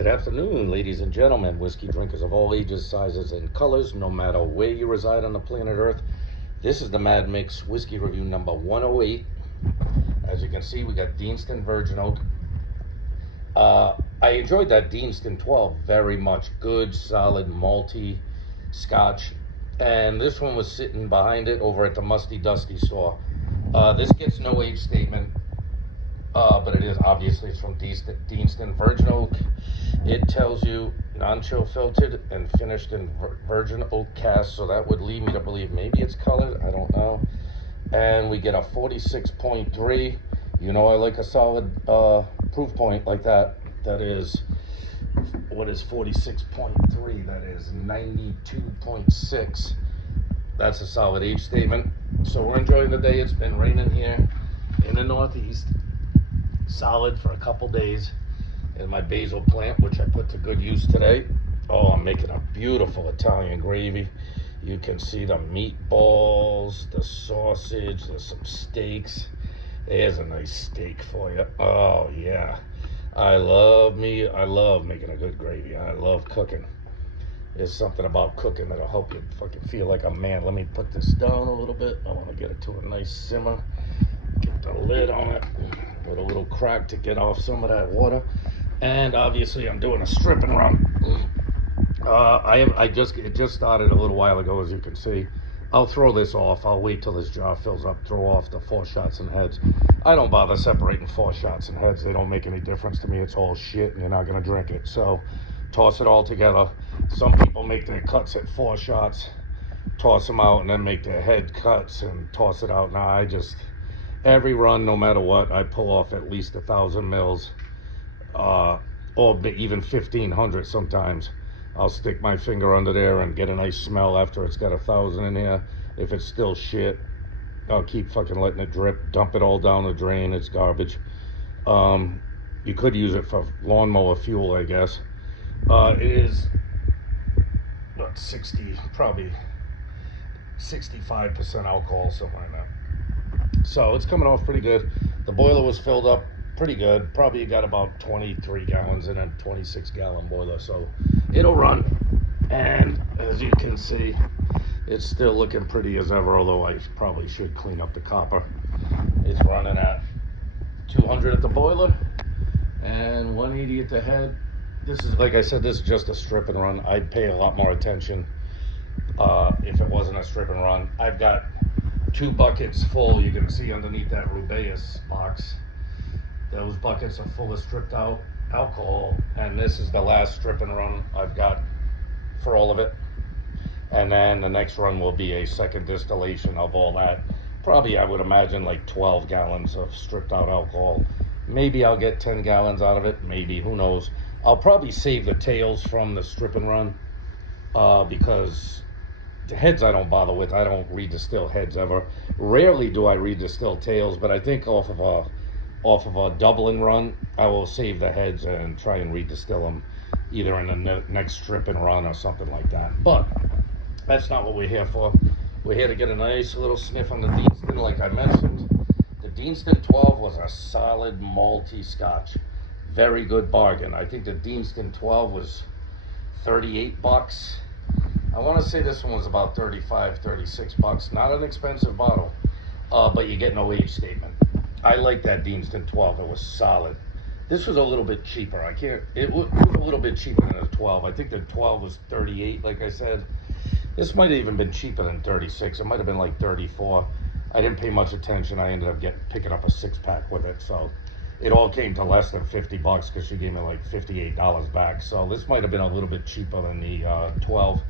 Good afternoon, ladies and gentlemen, whiskey drinkers of all ages, sizes, and colors, no matter where you reside on the planet Earth. This is the Mad Mix whiskey review number 108. As you can see, we got Deanston Virgin Oak. I enjoyed that Deanston 12 very much. Good, solid, malty scotch. And this one was sitting behind it over at the Musty Dusty store. This gets no age statement. But it is obviously it's from Deanston Virgin Oak. It tells you non-chill filtered and finished in virgin oak cask, so that would lead me to believe maybe it's colored. I don't know. And we get a 46.3. You know, I like a solid proof point like that. That is, what is 46.3? That is 92.6. That's a solid age statement. So we're enjoying the day. It's been raining here in the Northeast. Solid for a couple days. And my basil plant, which I put to good use today. Oh, I'm making a beautiful Italian gravy. You can see the meatballs, the sausage, there's some steaks. There's a nice steak for you. Oh yeah, I love making a good gravy. I love cooking. There's something about cooking that'll help you fucking feel like a man. Let me put this down a little bit. I want to get it to a nice simmer. Get the lid on it with a little crack to get off some of that water. And obviously I'm doing a strip and run. It just started a little while ago, as you can see. I'll throw this off. I'll wait till this jar fills up, throw off the 4 shots and heads. I don't bother separating 4 shots and heads. They don't make any difference to me. It's all shit and you're not gonna drink it. So toss it all together. Some people make their cuts at 4 shots, toss them out, and then make their head cuts and toss it out. Now every run, no matter what, I pull off at least 1,000 mils, or even 1,500 sometimes. I'll stick my finger under there and get a nice smell after it's got 1,000 in here. If it's still shit, I'll keep fucking letting it drip, dump it all down the drain. It's garbage. You could use it for lawnmower fuel, I guess. It is, what, 60, probably 65% alcohol, something like that. So it's coming off pretty good. The boiler was filled up pretty good. Probably got about 23 gallons in a 26-gallon boiler, so it'll run. And as you can see, it's still looking pretty as ever, although I probably should clean up the copper. It's running at 200 at the boiler and 180 at the head. This is, like I said, this is just a strip and run. I'd pay a lot more attention if it wasn't a strip and run. I've got 2 buckets full. You can see underneath that Rubaeus box, those buckets are full of stripped out alcohol, and this is the last strip and run I've got for all of it. And then the next run will be a second distillation of all that. Probably, I would imagine, like 12 gallons of stripped out alcohol. Maybe I'll get 10 gallons out of it, maybe, who knows. I'll probably save the tails from the strip and run because the heads I don't bother with. I don't redistill heads ever. Rarely do I redistill tails, but I think off of a double and run, I will save the heads and try and redistill them either in the next strip and run or something like that. But that's not what we're here for. We're here to get a nice little sniff on the Deanston. Like I mentioned, the Deanston 12 was a solid malty scotch. Very good bargain. I think the Deanston 12 was 38 bucks. I want to say this one was about 35, 36 bucks. Not an expensive bottle, but you get no age statement. I like that Deanston 12. It was solid. This was a little bit cheaper. It was a little bit cheaper than the 12. I think the 12 was 38, like I said. This might have even been cheaper than 36. It might have been like 34. I didn't pay much attention. I ended up picking up a 6-pack with it. So it all came to less than 50 bucks because she gave me like $58 back. So this might have been a little bit cheaper than the 12.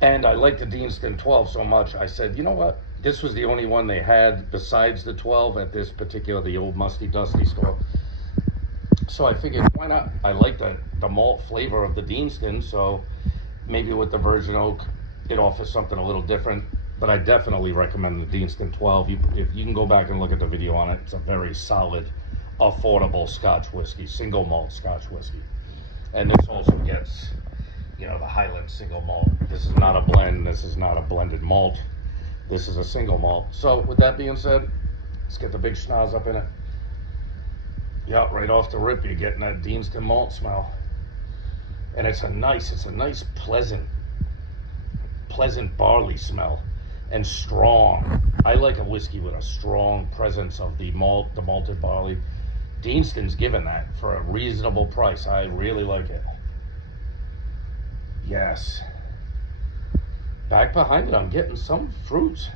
And I liked the Deanston 12 so much, I said, you know what? This was the only one they had besides the 12 at this particular, the old Musty Dusty store. So I figured, why not? I like the malt flavor of the Deanston, so maybe with the Virgin Oak, it offers something a little different. But I definitely recommend the Deanston 12. If you can go back and look at the video on it, it's a very solid, affordable Scotch whiskey, single malt Scotch whiskey. And this also gets, you know, the Highland single malt. This is not a blend. This is not a blended malt. This is a single malt. So with that being said, let's get the big schnoz up in it. Yeah, right off the rip, you're getting that Deanston malt smell. And it's a nice pleasant barley smell, and strong. I like a whiskey with a strong presence of the malted barley. Deanston's given that for a reasonable price. I really like it. Yes. Back behind it, I'm getting some fruits,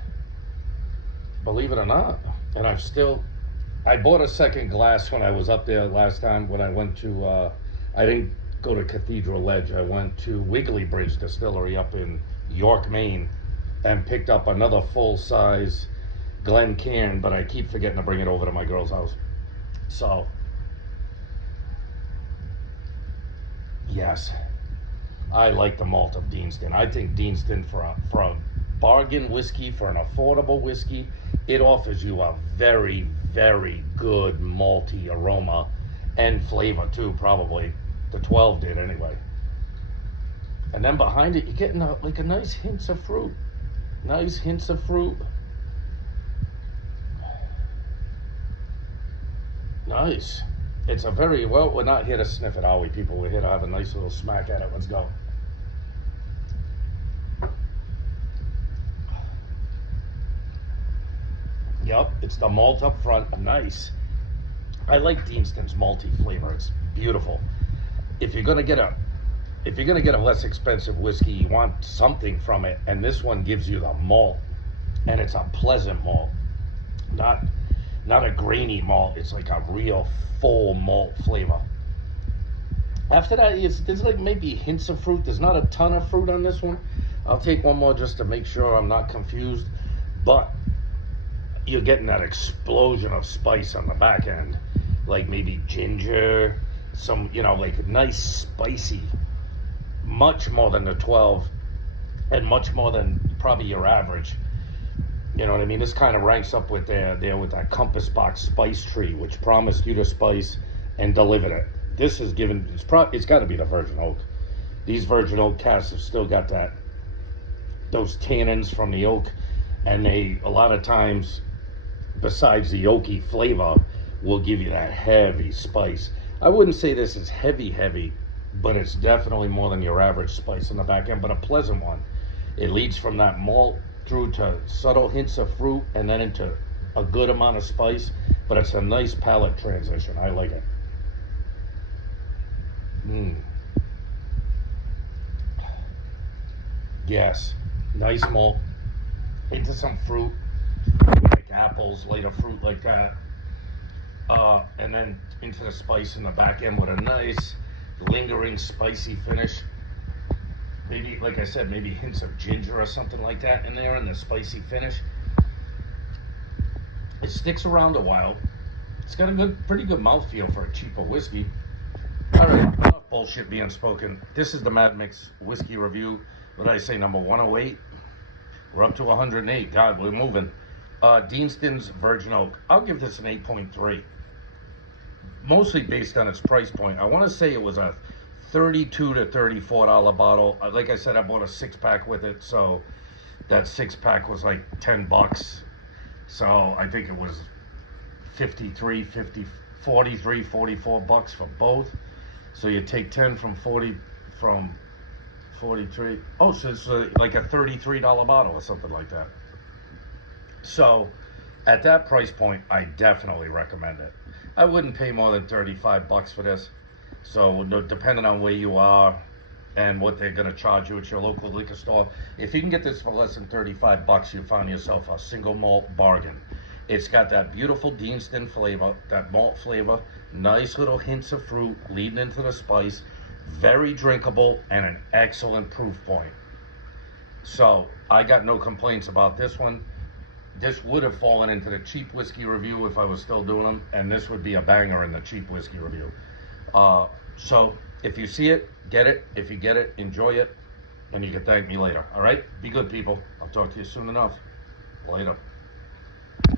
believe it or not. And I bought a second glass when I was up there last time when I went to, I didn't go to Cathedral Ledge. I went to Wiggly Bridge Distillery up in York, Maine, and picked up another full-size Glencairn, but I keep forgetting to bring it over to my girl's house. So, yes, I like the malt of Deanston. I think Deanston for a bargain whiskey, for an affordable whiskey, it offers you a very, very good malty aroma and flavor too, probably. The 12 did anyway. And then behind it, you're getting like a nice hints of fruit. Nice hints of fruit. Nice. It's a very, well, we're not here to sniff it, are we, people? We're here to have a nice little smack at it. Let's go. Yep, it's the malt up front. Nice. I like Deanston's malty flavor. It's beautiful. If you're gonna get a less expensive whiskey, you want something from it, and this one gives you the malt, and it's a pleasant malt, not a grainy malt. It's like a real full malt flavor. After that, there's like maybe hints of fruit. There's not a ton of fruit on this one. I'll take one more just to make sure I'm not confused, but you're getting that explosion of spice on the back end, like maybe ginger, some, like nice spicy, much more than the 12, and much more than probably your average. You know what I mean? This kind of ranks up with there with that Compass Box spice tree, which promised you the spice and delivered it. This is given. It's got to be the virgin oak. These virgin oak casks have still got those tannins from the oak, and they a lot of times, besides the oaky flavor, will give you that heavy spice. I wouldn't say this is heavy, but it's definitely more than your average spice in the back end, but a pleasant one. It leads from that malt through to subtle hints of fruit and then into a good amount of spice, but it's a nice palate transition. I like it. Yes, nice malt into some fruit, like apples, later fruit like that, and then into the spice in the back end with a nice lingering spicy finish. Maybe, like I said, maybe hints of ginger or something like that in there in the spicy finish. It sticks around a while. It's got a pretty good mouthfeel for a cheaper whiskey. All right, enough bullshit being spoken. This is the Mad Mix whiskey review. What did I say, number 108? We're up to 108. God, we're moving. Deanston's Virgin Oak. I'll give this an 8.3. Mostly based on its price point. I want to say it was a $32 to $34 bottle. Like I said, I bought a 6-pack with it, so that 6-pack was like $10. So I think it was 44 bucks for both. So you take 10 from 43. Oh, so it's like a $33 bottle or something like that. So at that price point, I definitely recommend it. I wouldn't pay more than 35 bucks for this. So depending on where you are and what they're going to charge you at your local liquor store, if you can get this for less than 35 bucks, you found yourself a single malt bargain. It's got that beautiful Deanston flavor, that malt flavor, nice little hints of fruit leading into the spice, very drinkable, and an excellent proof point. So I got no complaints about this one. This would have fallen into the cheap whiskey review if I was still doing them, and this would be a banger in the cheap whiskey review. So if you see it, get it. If you get it, enjoy it, and you can thank me later. All right? Be good, people. I'll talk to you soon enough. Later.